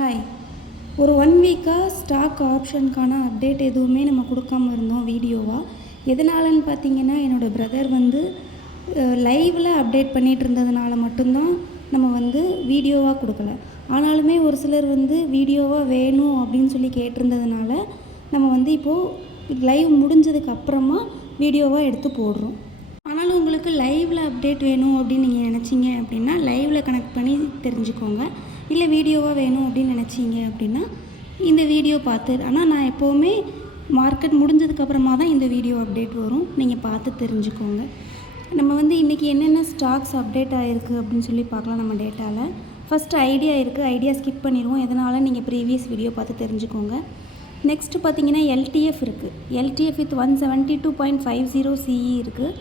Hi. ஒரு 1 வீக்காக stock ஆப்ஷனுக்கான update எதுவுமே நம்ம கொடுக்காம இருந்தோம் வீடியோவாக. எதனாலன்னு பார்த்தீங்கன்னா, என்னோடய பிரதர் லைவில் அப்டேட் பண்ணிகிட்டு இருந்ததுனால மட்டும்தான் நம்ம வீடியோவாக கொடுக்கல. ஆனாலுமே ஒரு சிலர் வீடியோவாக வேணும் அப்படின்னு சொல்லி கேட்டிருந்ததுனால நம்ம இப்போது லைவ் முடிஞ்சதுக்கு அப்புறமா வீடியோவாக எடுத்து போடுறோம். ஆனாலும் உங்களுக்கு லைவில் அப்டேட் வேணும் அப்படின்னு நீங்கள் நினச்சிங்க அப்படின்னா லைவில் கனெக்ட் பண்ணி தெரிஞ்சுக்கோங்க. இல்லை வீடியோவாக வேணும் அப்படின்னு நினச்சிங்க அப்படின்னா இந்த வீடியோ பார்த்து, ஆனால் நான் எப்போவுமே மார்க்கெட் முடிஞ்சதுக்கப்புறமா தான் இந்த வீடியோ அப்டேட் வரும், நீங்கள் பார்த்து தெரிஞ்சுக்கோங்க. நம்ம இன்றைக்கி என்னென்ன ஸ்டாக்ஸ் அப்டேட் ஆகிருக்கு அப்படின்னு சொல்லி பார்க்கலாம். நம்ம டேட்டாவில் ஃபஸ்ட்டு ஐடியா இருக்குது. ஐடியா ஸ்கிப் பண்ணிடுவோம், எதனால் நீங்கள் ப்ரீவியஸ் வீடியோ பார்த்து தெரிஞ்சுக்கோங்க. நெக்ஸ்ட்டு பார்த்தீங்கன்னா எல்டிஎஃப் இருக்குது. எல்டிஎஃப் வித் 172.50 CE இருக்குது.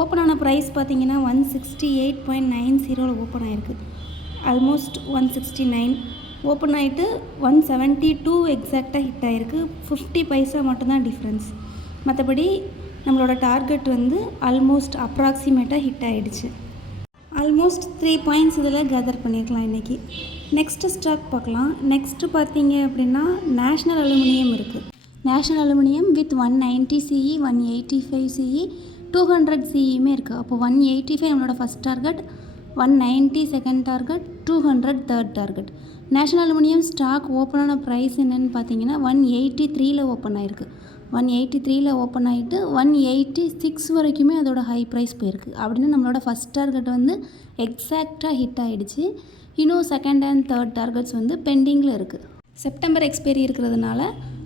ஓப்பன் ஆன ப்ரைஸ் பார்த்தீங்கன்னா 168.90 ஓப்பன் ஆகிருக்கு. ஆல்மோஸ்ட் 169 ஓப்பன் ஆகிட்டு 172 எக்ஸாக்டாக ஹிட் ஆகிருக்கு. 50 பைசா மட்டும்தான் டிஃப்ரென்ஸ். மற்றபடி நம்மளோட டார்கெட் ஆல்மோஸ்ட் அப்ராக்சிமேட்டாக ஹிட் ஆகிடுச்சு. ஆல்மோஸ்ட் 3 பாயிண்ட்ஸ் இதில் கேதர் பண்ணியிருக்கலாம் இன்றைக்கி. நெக்ஸ்ட்டு ஸ்டாக் பார்க்கலாம். நெக்ஸ்ட்டு பார்த்தீங்க அப்படின்னா நேஷ்னல் அலுமினியம் இருக்குது. National aluminium with 190 CE, 185 CE, 200 CEமே இருக்குது. அப்போது 185 நம்மளோட first target, 190 second target, 200 third target. National aluminium stock ஓப்பனான ப்ரைஸ் என்னென்னு பார்த்தீங்கன்னா 183 ஓப்பன் ஆகிருக்கு. 183 ஓப்பன் ஆகிட்டு 186 வரைக்குமே அதோட ஹை ப்ரைஸ் போயிருக்கு. அப்படின்னு நம்மளோட ஃபஸ்ட் டார்கெட் எக்ஸாக்டாக ஹிட் ஆகிடுச்சு. இன்னும் செகண்ட் அண்ட் தேர்ட் டார்கெட்ஸ் பெண்டிங்கில் இருக்குது. செப்டம்பர் எக்ஸ்பைரி இருக்கிறதுனால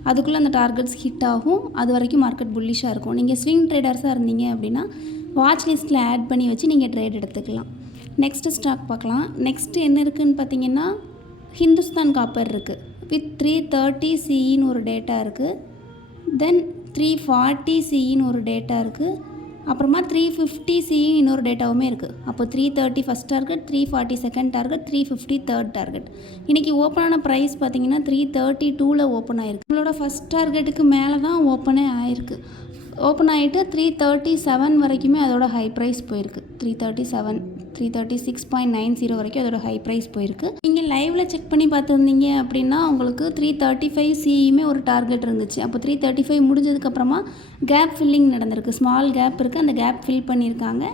அதுக்குள்ளே அந்த டார்கெட்ஸ் ஹிட் ஆகும். அது வரைக்கும் மார்க்கெட் புல்லிஷாக இருக்கும். நீங்கள் ஸ்விங் ட்ரேடர்ஸாக இருந்தீங்க அப்படின்னா வாட்ச் லிஸ்ட்டில் ஆட் பண்ணி வச்சு நீங்கள் ட்ரேட் எடுத்துக்கலாம். நெக்ஸ்ட்டு ஸ்டாக் பார்க்கலாம். நெக்ஸ்ட்டு என்ன இருக்குதுன்னு பார்த்தீங்கன்னா ஹிந்துஸ்தான் காப்பர் இருக்குது. வித் 330 CEன்னு ஒரு டேட்டா இருக்குது. தென் 340 CEன்னு ஒரு டேட்டா இருக்குது. அப்புறமா 350 CE இன்னொரு டேட்டாவுமே இருக்குது. அப்போ 330 first target, 340 second target, 350 third target. இன்றைக்கி ஓப்பனான ப்ரைஸ் பார்த்தீங்கன்னா 332 ஓப்பன் ஆகிருக்கு. நம்மளோட ஃபஸ்ட் டார்கெட்டுக்கு மேலே தான் ஓப்பனே ஆகிருக்கு. ஓப்பன் ஆகிட்டு 337 வரைக்குமே அதோட ஹை ப்ரைஸ் போயிருக்கு. 337, 336.90 வரைக்கும் அதோட ஹை ப்ரைஸ் போயிருக்கு. நீங்கள் லைவில் செக் பண்ணி பார்த்துருந்தீங்க அப்படின்னா உங்களுக்கு 335 CEமே ஒரு டார்கெட் இருந்துச்சு. அப்போ 335 முடிஞ்சதுக்கப்புறமா கேப் ஃபில்லிங் நடந்திருக்கு. ஸ்மால் கேப் இருக்குது, அந்த கேப் ஃபில் பண்ணியிருக்காங்க.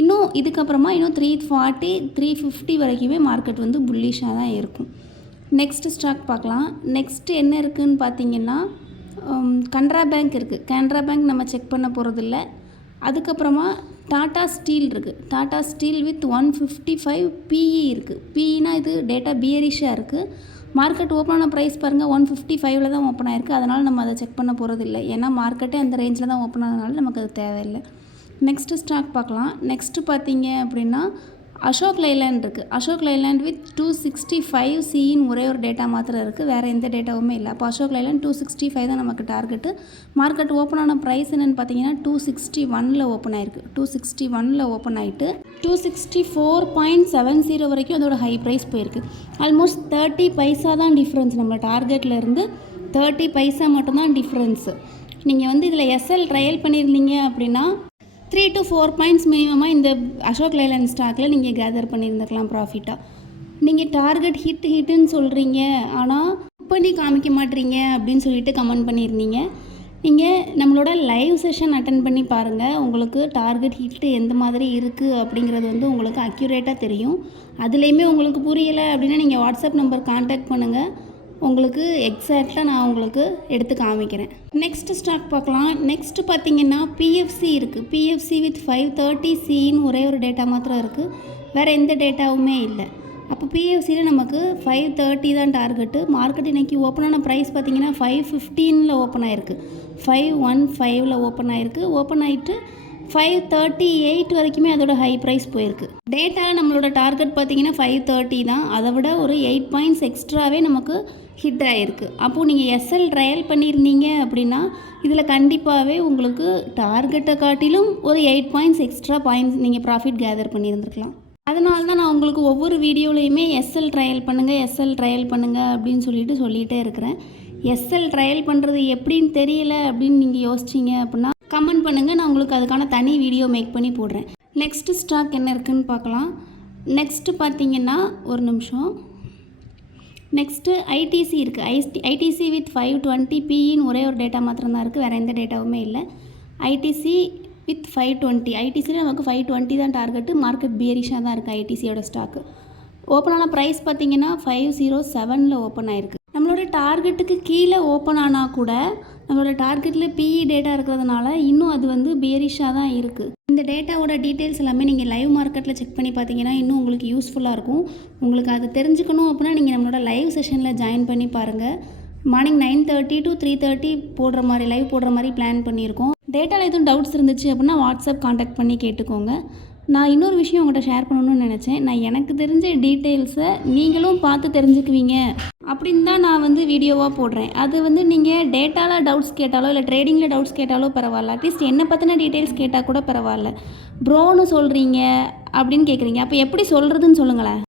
இன்னும் இதுக்கப்புறமா இன்னும் 340, 350 வரைக்குமே மார்க்கெட் புல்லிஷாக தான் இருக்கும். நெக்ஸ்ட்டு ஸ்டாக் பார்க்கலாம். நெக்ஸ்ட்டு என்ன இருக்குதுன்னு பார்த்தீங்கன்னா கனரா பேங்க் இருக்குது. கனரா பேங்க் நம்ம செக் பண்ண போகிறதில்ல. அதுக்கப்புறமா டாடா ஸ்டீல் இருக்குது. டாடா ஸ்டீல் வித் 155 PE இருக்குது. PEனா இது டேட்டா பியரிஷாக இருக்குது. மார்க்கெட் ஓப்பனான ப்ரைஸ் பாருங்கள் 155 தான் ஓப்பன் ஆகிருக்கு. அதனால் நம்ம அதை செக் பண்ண போகிறதில்ல. ஏன்னா மார்க்கெட்டே அந்த ரேஞ்சில் தான் ஓப்பன் ஆனதுனால நமக்கு அது தேவையில்லை. நெக்ஸ்ட்டு ஸ்டாக் பார்க்கலாம். நெக்ஸ்ட்டு பார்த்தீங்க அப்படின்னா அசோக் லைலாண்ட் இருக்குது. அசோக் லைலாண்ட் வித் 265 CEன்னு ஒரே ஒரு டேட்டா மாத்திரம் இருக்குது. வேறு எந்த டேட்டாவுமே இல்லை. அப்போ அசோக் லைலாண்ட் 265 தான் நமக்கு டார்கெட்டு. மார்க்கெட் ஓப்பன் ஆன ப்ரைஸ் என்னென்னு பார்த்தீங்கன்னா 261 ஓப்பன் ஆகிருக்கு. 261 ஓப்பன் ஆகிட்டு 264.70 வரைக்கும் அதோட ஹை ப்ரைஸ் போயிருக்கு. ஆல்மோஸ்ட் 30 பைசா தான் டிஃப்ரென்ஸ். நம்ம டார்கெட்டில் இருந்து 30 பைசா மட்டும்தான் டிஃப்ரென்ஸு. நீங்கள் இதில் எஸ்எல் ட்ரையல் பண்ணியிருந்தீங்க அப்படின்னா 3 to 4 பாயிண்ட்ஸ் மினிமமாக இந்த அசோக் லைலாண்ட் ஸ்டாக்கில் நீங்கள் கேதர் பண்ணியிருந்துக்கலாம் ப்ராஃபிட்டாக. நீங்கள் டார்கெட் ஹிட்டுன்னு சொல்கிறீங்க, ஆனால் பண்ணி காமிக்க மாட்டீங்க அப்படின்னு சொல்லிட்டு கமெண்ட் பண்ணியிருந்தீங்க. நீங்கள் நம்மளோட லைவ் செஷன் அட்டன் பண்ணி பாருங்கள். உங்களுக்கு டார்கெட் ஹிட்டு எந்த மாதிரி இருக்குது அப்படிங்கிறது உங்களுக்கு அக்யூரேட்டாக தெரியும். அதுலேயுமே உங்களுக்கு புரியலை அப்படின்னா நீங்கள் வாட்ஸ்அப் நம்பர் கான்டாக்ட் பண்ணுங்கள். உங்களுக்கு எக்ஸாக்டாக நான் உங்களுக்கு எடுத்து காமிக்கிறேன். நெக்ஸ்ட்டு ஸ்டாக் பார்க்கலாம். நெக்ஸ்ட்டு பார்த்தீங்கன்னா PFC இருக்குது. PFC வித் 530 CEன்னு ஒரே ஒரு டேட்டா மாத்திரம் இருக்குது. வேறு எந்த டேட்டாவுமே இல்லை. அப்போ PFCயில் நமக்கு 530 தான் டார்கெட்டு. மார்க்கெட் இன்றைக்கி ஓப்பனான ப்ரைஸ் பார்த்தீங்கன்னா 515 ஓப்பன் ஆகிருக்கு. 515 ஓப்பன் ஆகிருக்கு. ஓப்பன் ஆகிட்டு 538 வரைக்குமே அதோட ஹை ப்ரைஸ் போயிருக்கு. டேட்டாவில் நம்மளோட டார்கெட் பார்த்தீங்கன்னா 530 தான். அதை விட ஒரு 8 பாயிண்ட்ஸ் எக்ஸ்ட்ராவே நமக்கு ஹிட் ஆகிருக்கு. அப்போது நீங்கள் எஸ்எல் ட்ரையல் பண்ணியிருந்தீங்க அப்படின்னா இதில் கண்டிப்பாகவே உங்களுக்கு டார்கெட்டை காட்டிலும் ஒரு 8 பாயிண்ட்ஸ் எக்ஸ்ட்ரா பாயிண்ட்ஸ் நீங்கள் ப்ராஃபிட் கேதர் பண்ணியிருந்துருக்கலாம். அதனால தான் நான் உங்களுக்கு ஒவ்வொரு வீடியோலையுமே எஸ்எல் ட்ரையல் பண்ணுங்கள் அப்படின்னு சொல்லிகிட்டே இருக்கிறேன். எஸ்எல் ட்ரையல் பண்ணுறது எப்படின்னு தெரியல அப்படின்னு நீங்கள் யோசிச்சிங்க அப்படின்னா கமெண்ட் பண்ணுங்கள். நான் உங்களுக்கு அதுக்கான தனி வீடியோ மேக் பண்ணி போடுறேன். நெக்ஸ்ட்டு ஸ்டாக் என்ன இருக்குதுன்னு பார்க்கலாம். நெக்ஸ்ட்டு பார்த்தீங்கன்னா ஒரு நிமிஷம். நெக்ஸ்ட்டு ஐடிசி இருக்குது. ஐடிசி வித் 520 பிஇன்னு ஒரே ஒரு டேட்டா மாத்திரம் தான் இருக்குது, வேறு எந்த டேட்டாவுமே இல்லை. ஐடிசி வித் 520, ஐடிசியில் நமக்கு 520 தான் டார்கெட்டு. மார்க்கெட் பியரிஷாக தான் இருக்குது ஐடிசியோட ஸ்டாக்கு. ஓப்பனான ப்ரைஸ் பார்த்திங்கன்னா 507 ஓப்பன் ஆகிருக்கு. நம்மளோட டார்கெட்டுக்கு கீழே ஓப்பன் ஆனால் கூட நம்மளோட டார்கெட்டில் பிஇ டேட்டா இருக்கிறதுனால இன்னும் அது வந்து பியரிஷாக தான் இருக்குது. இந்த டேட்டாவோட டீட்டெயில்ஸ் எல்லாமே நீங்கள் லைவ் மார்க்கெட்டில் செக் பண்ணி பார்த்தீங்கன்னா இன்னும் உங்களுக்கு யூஸ்ஃபுல்லாக இருக்கும். உங்களுக்கு அது தெரிஞ்சுக்கணும் அப்படின்னா நீங்கள் நம்மளோட லைவ் செஷனில் ஜாயின் பண்ணி பாருங்கள். மார்னிங் 9:30 to 3:30 போடுற மாதிரி லைவ் போடுற மாதிரி பிளான் பண்ணியிருக்கோம். டேட்டாவில் எதுவும் டவுட்ஸ் இருந்துச்சு அப்படின்னா வாட்ஸ்அப் காண்டாக்ட் பண்ணி கேட்டுக்கோங்க. நான் இன்னொரு விஷயம் உங்கள்கிட்ட ஷேர் பண்ணணும்னு நினச்சேன். நான் எனக்கு தெரிஞ்ச டீட்டெயில்ஸை நீங்களும் பார்த்து தெரிஞ்சுக்குவீங்க அப்படின்னு தான் நான் வந்து வீடியோவாக போடுறேன். அது வந்து நீங்கள் டேட்டாவில் டவுட்ஸ் கேட்டாலோ இல்லை ட்ரேடிங்கில் டவுட்ஸ் கேட்டாலோ பரவாயில்ல, அட்லீஸ்ட் என்னை பற்றின டீட்டெயில்ஸ் கேட்டால் கூட பரவாயில்ல. ப்ரோன்னு சொல்கிறீங்க அப்படின்னு கேட்குறீங்க, அப்போ எப்படி சொல்கிறதுன்னு சொல்லுங்களேன்.